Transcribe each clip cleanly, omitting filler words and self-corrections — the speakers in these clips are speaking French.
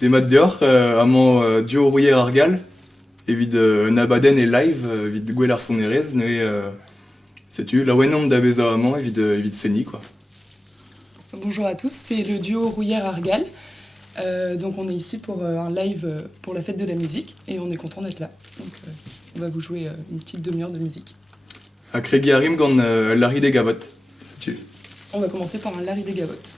des mat deoc'h amañ duo rouier ar gal evit nabaden e live evit gwell ar sonerez ne setu laouenomp da bezañ amañ evit seni quoi. Bonjour à tous, c'est le duo Rouillère-Argal. Donc on est ici pour un live pour la fête de la musique et on est content d'être là. Donc on va vous jouer une petite demi-heure de musique. A kregi a rim gant Larry de Gavot, setu. On va commencer par un Larry des Gavottes.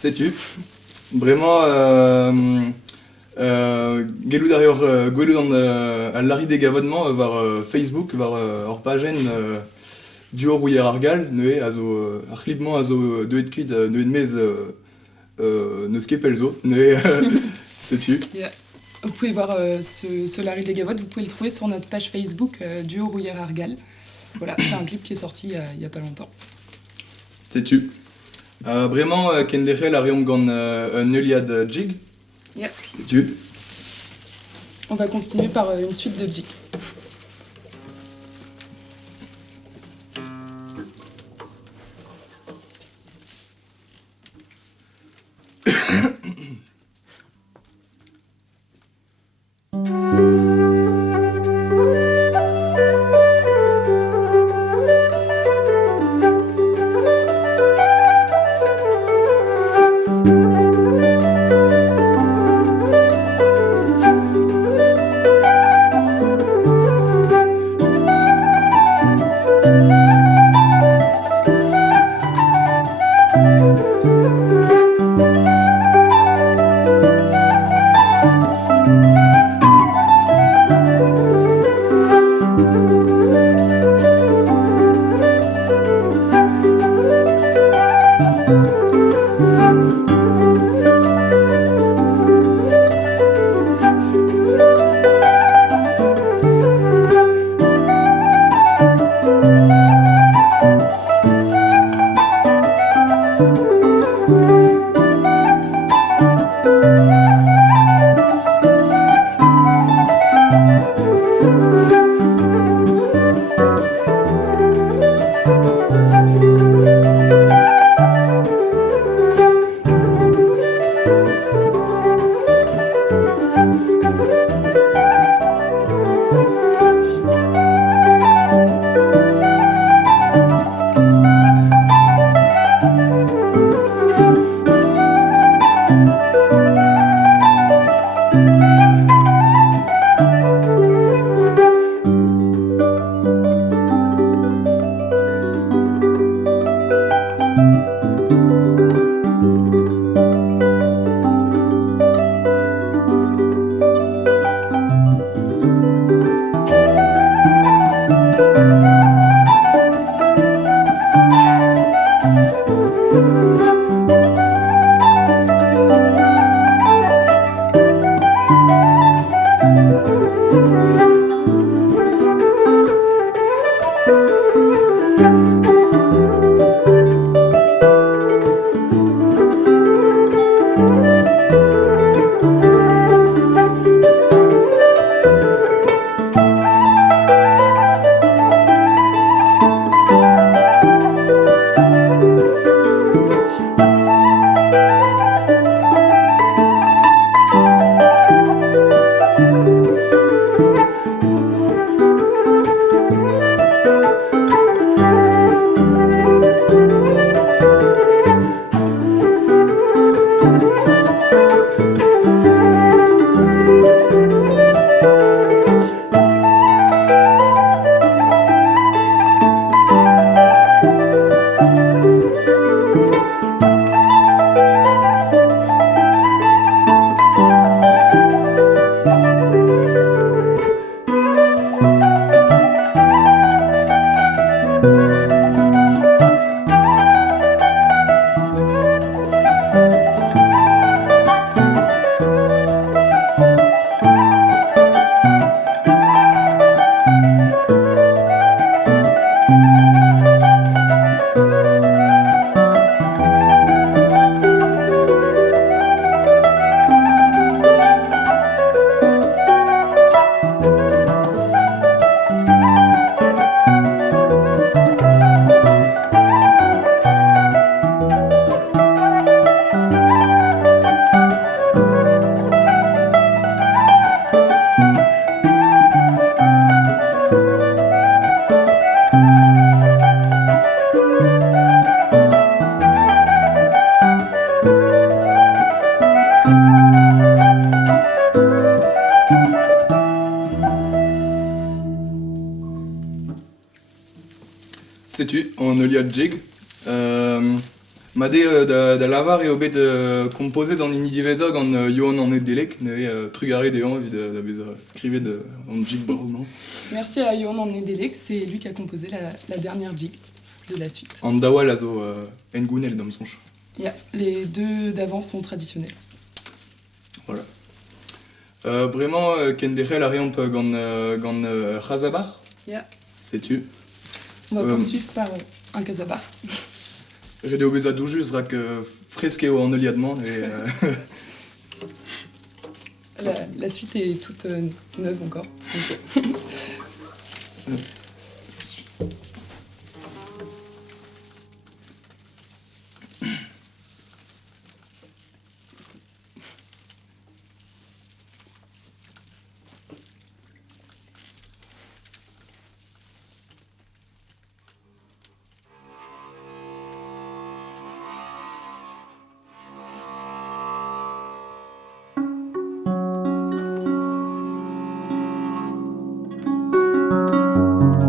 Setu. Bremañ gelout gwelout an Larry de Gavot-mañ war Facebook, war ur pagen duo Rouillère-Argal, neuze a zo ar c'hlibmañ a zo deuet kuit neuet mez neus kepel zo, neuze setu. Yeah. Vous pouvez voir ce Larry des Gavottes, vous pouvez le trouver sur notre page Facebook duo Rouillère-Argal. Voilà, c'est un clip qui est sorti il y a pas longtemps. Setu. Bremañ ken derel a reomp gant un Euliad jig. Yeah. Setu. On va continuer par une suite de jig. sais-tu, en Oliad Jig. Made da lavar eo bet composé dans une divezog en Johan en edelek, ne trugare de an, da bez skrivet en jig brauman. Merci à Yohan Nedelec, c'est lui qui a composé la dernière jig de la suite. En dawal a zo engounel dans son choix. Yeah, les deux d'avant sont traditionnels. Voilà. Vraiment, ken derel a reomp gant Chazabar, Yeah. sais-tu. On va poursuivre par un casabar. Redeo bez a doujus rak freskeo en Oliadman, et La suite est toute neuve encore. Donc,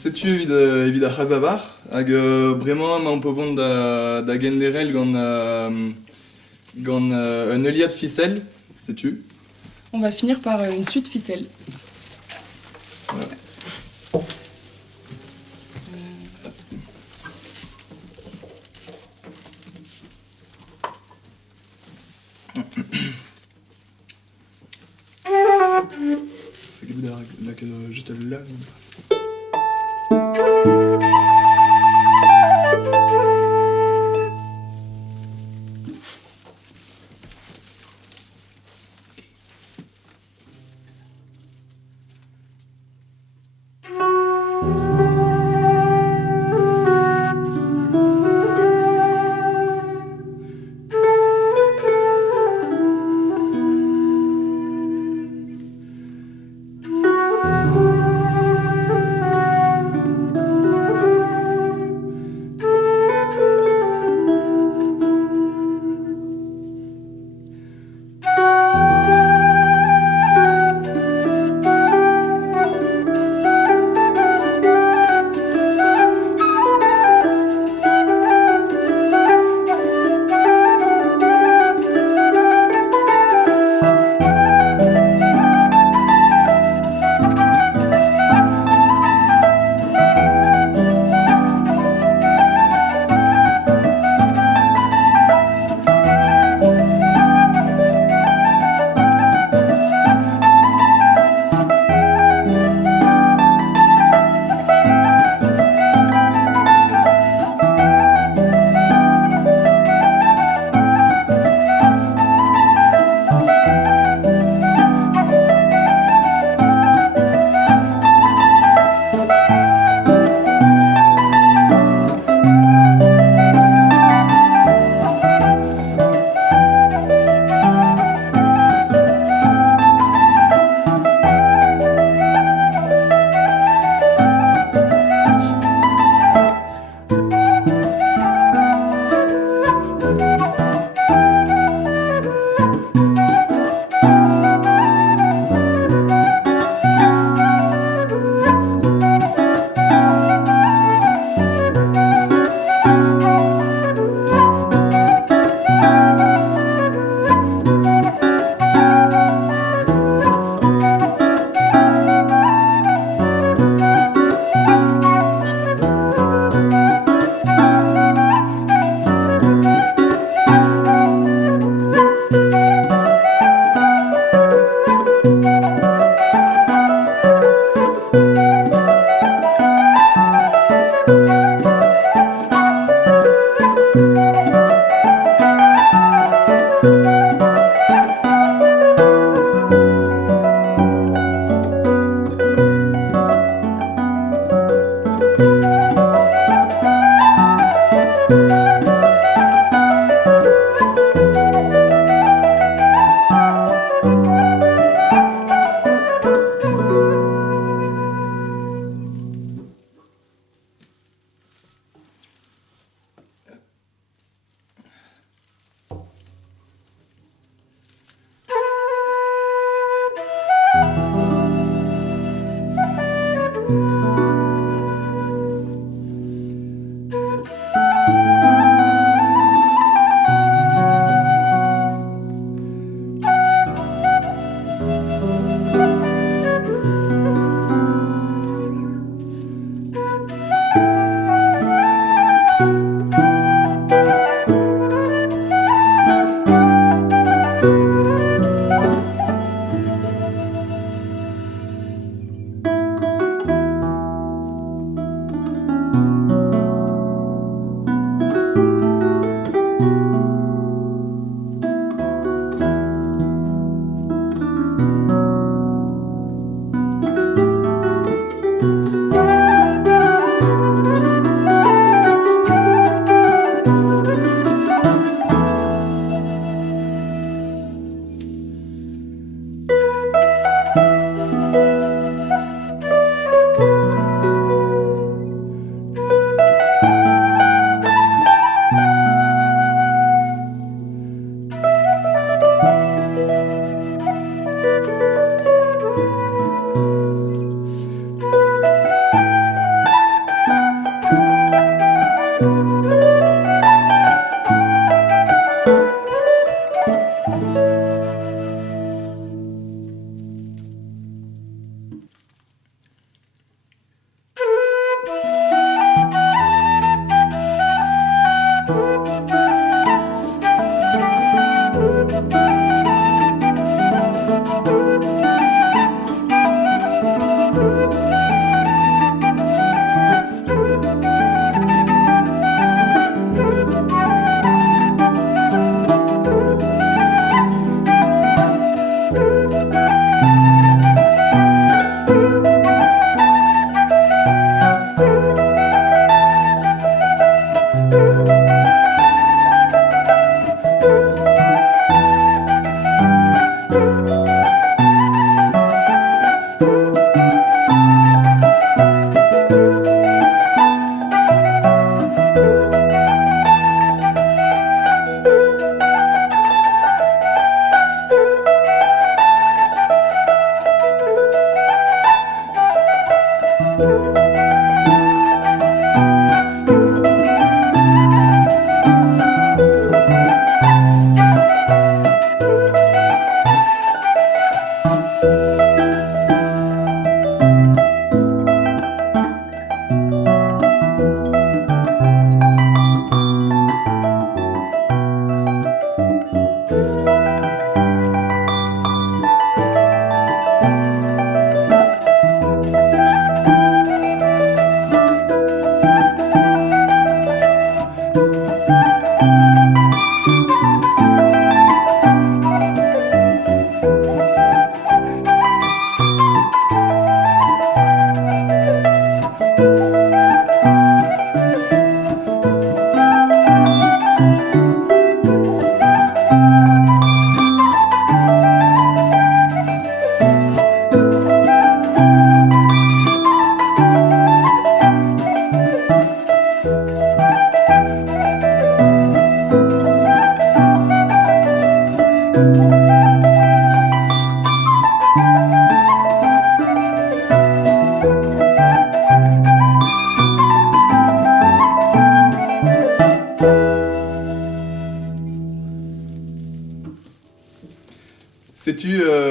setu evit ar c'hazavar, hag bremañ emañ po vont da genderel gant un euliad ficelle, setu. On va finir par une suite ficelle. Voilà. Juste là.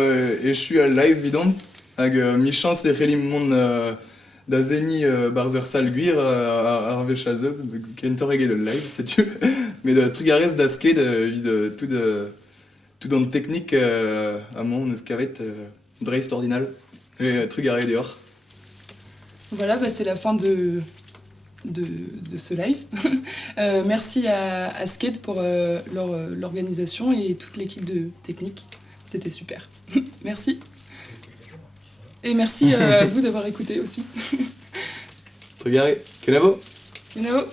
et je suis à live vidant hag mi-chance et relimon da zeni barzer sal guir ar vechazeu kentor eget de live, sais-tu. Mais de trugarez da skate vid tout dans le technique à mon escavet dreist ordinal et trugarez dehors. Voilà, bah, c'est la fin de ce live. Merci à Skate pour l'organisation et toute l'équipe de technique. C'était super. Merci. Et merci à vous d'avoir écouté aussi. Trugarez, kenavo. Kenavo.